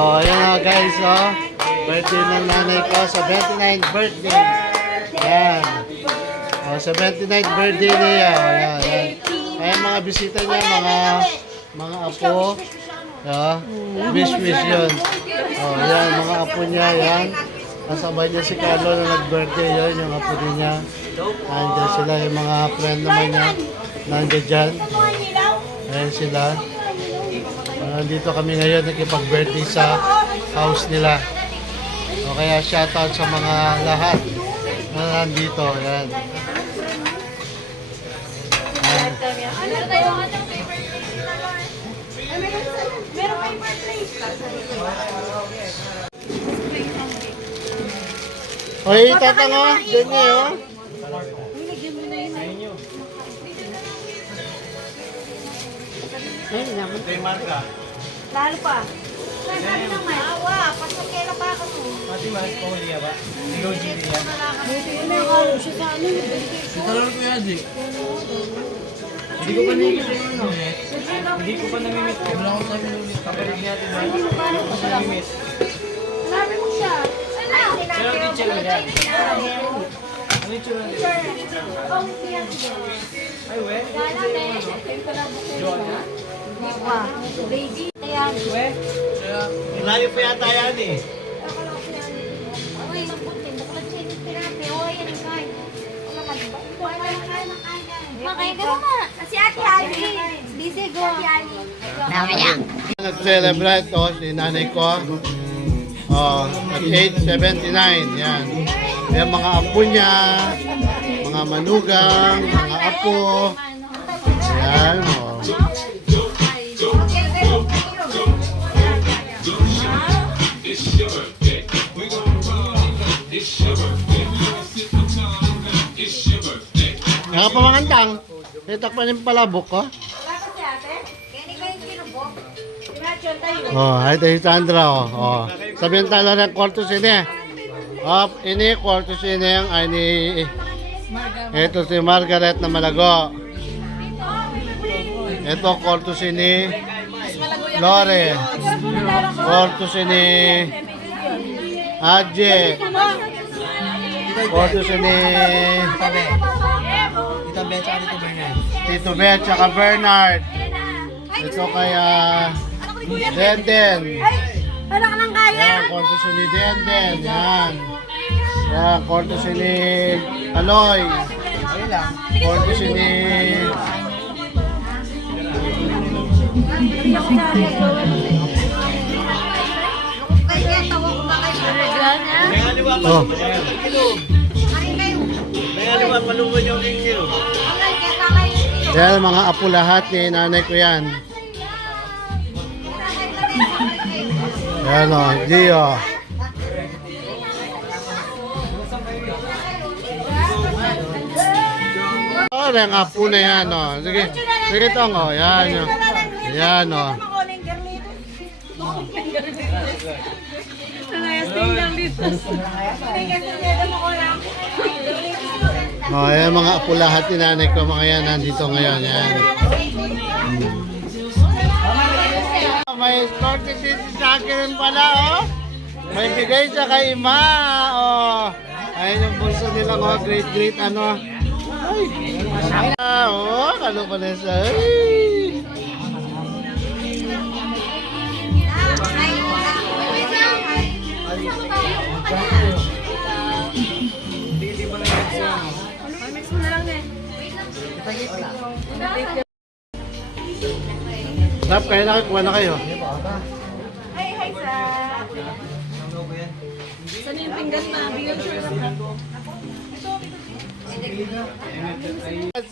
Oh, ayan na guys, oh. Birthday ng nanay ko, 79th birthday. Ayan. Oh, 79th birthday niya. Ayan, ayan. Ayan mga bisita niya, mga apo. Yeah. Wish yun. Oh, ayan, mga apo niya, ayan. Kasabay niya si Carlo na nag-birthday yun, yung apo din niya. Nandiyan sila, yung mga friend naman niya. Nandiyan dyan. Ayan sila. Nandito kami ngayon, nakipag-birthday sa house nila. O kaya shoutout sa mga lahat na nandito. Ayan. Oy, tatango, dyan niya yun. Ay, naman. Lalo pa. Sabi naman. Awa, pasakela pa ako. Mati mas ko niya ba? Ikaw din niya. Buti ko na yung kalo siya sa ano. Ikaw ko yan, Zik. Hindi ko pa namimit yung ano. Hindi ko pa namimit. Wala ko sa namimit. Kapalig niya ito ba? Hindi mo pa namimit. Sabi mo siya. Pero ang teacher mo yan. Ano yung tsura niya? Ay, we? Joanna? Hindi pa. Lady. Ayan. We? Layo pa yata yan eh. Ay, mabuti. Buklat siya yung tirapi. O, ayan yung kain. Wala ka diba? Makain ka naman. Si Ate Ali. Busy go. Nag-celebrate to si nanay ko. Oh, at age 79. Yan. Yan mga apo niya, mga manugang, mga apo. Yan. Oh. Nga pa mga tang. Itakpan yung palabok ko. Oh, ay tayo Sandra oh. Oh. Sabihin talo ng kwarto sini. Up, ini kwarto sini ang ay ni ito si Margaret na Malago. Ito kwarto sini Lore. Kwarto sini Adje. Kwarto sini Tita Bet sa Tito Bernard. Tito Bet tsaka Bernard. Ito kaya Denden. Wala ka nang kaya. Yan, kwarto si ni Denden. Yan. Yan, kwarto si ni Aloy. Ayun lang. Kwarto si ni... Oh. Yan, mga apo lahat ni nanay ko yan. Yan o, Gio. Oh, ang apo na yan o. Sige, sige tong o. Yan o. Yan o. Oh, yan mga apo lahat ni nanay ko. Mga yan, nandito ngayon. Yan. May courtesy sa akin pala, oh. May bigay siya kay Ima, oh. Ayun yung bunso nila, oh. Great, ano. Ay. Oh, ano pa na siya. Ay. Sarap kayo na, kuha na kayo. Hi, Sa. Saan yung pinggan na? Bigyan siya ng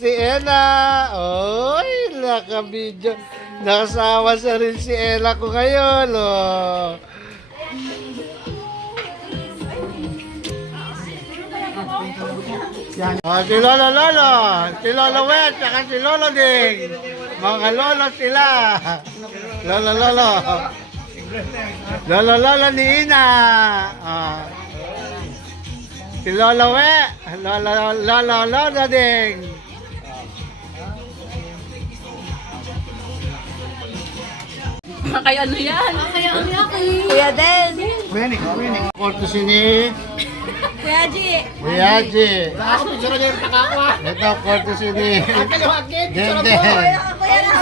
Si Ella. Oy, nakabidyo. Nakasawa sa rin si Ella ko ngayon, oh. Oh, si Lolo, si Lolo Wet, saka si Lolo Ding. Mga lolo sila. Lolo ni Ina. Ah. Si Lolo We, Lolo Ding. Kaya ano yan? Kaya umiyak eh. Kuya Courtesy ni Kuya G. Kuya G. Ako, picture na yung takakwa. Ito, courtesy ni Dende. Kuya na.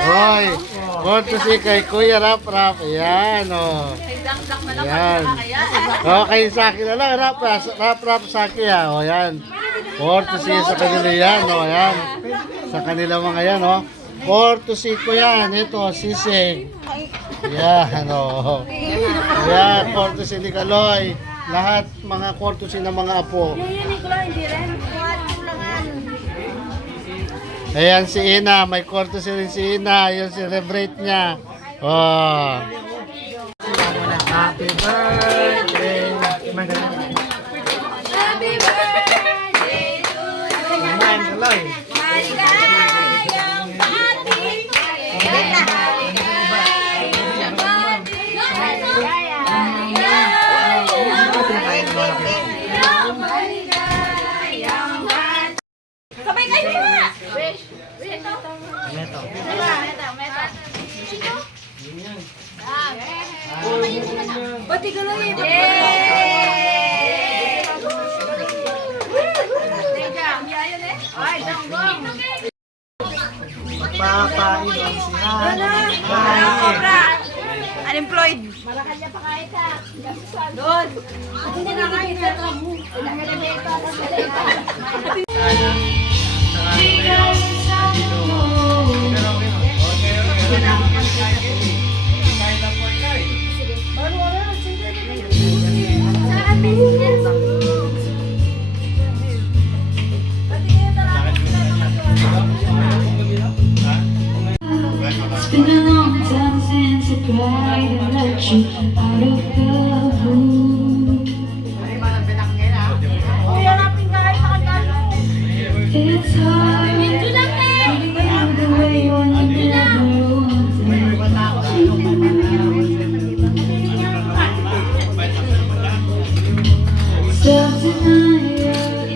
Hoy, courtesy kay Kuya Rap Rap. Ayan, o. Ayan. Okay, sa akin na lang. Rap Rap sa akin, ha. O, ayan. Courtesy sa kanila yan, o. Ayan. Sa kanila mga yan, o. Courtesy ko yan. Ito, sisig. Ayan, o. Ayan, courtesy ni Kaloy. Lahat mga courtesy ng mga apo. Ayan si Ina, may courtesy rin si Ina. Yun si Rebrate niya. Oh. Happy birthday. Happy birthday to you. Kumain ka lang. Maligayang ating sabay kayo na! Ito. Pati ko lang yun. Papainom si Unemployed. Malakan niya pa kahit ha. Doon. Hindi na kahit sa trabaho. It's been a long time since I cried and let you out of the blue. It's hard living the way you never wanted. Self-denial.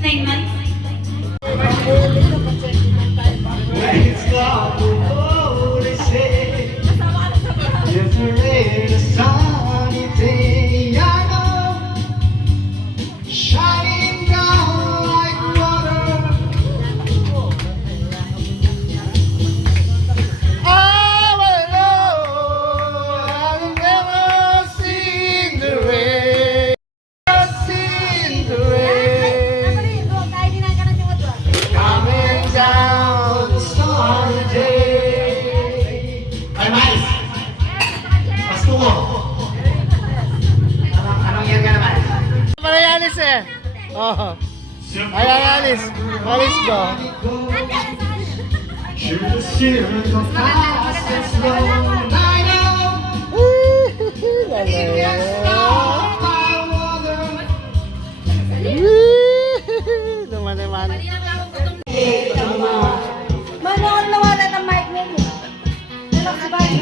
9 months. Alis eh. Oh. Ay, alis. Alis ko. Naman. Mano ako nawala ng mic mo. Dalak sa bahay.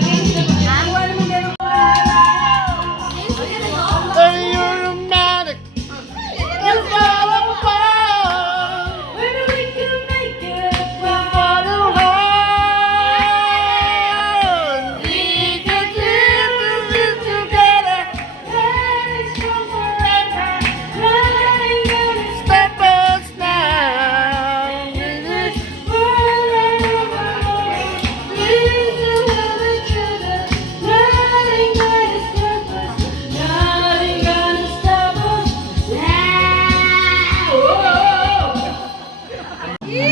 Wala mo meron ko. You're romantic. You're fall apart. When we can make it For the world. We can live this together. Step us now.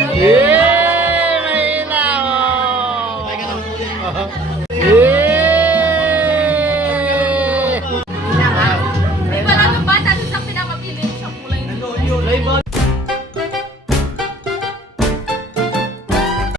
Yeah! May ilaw!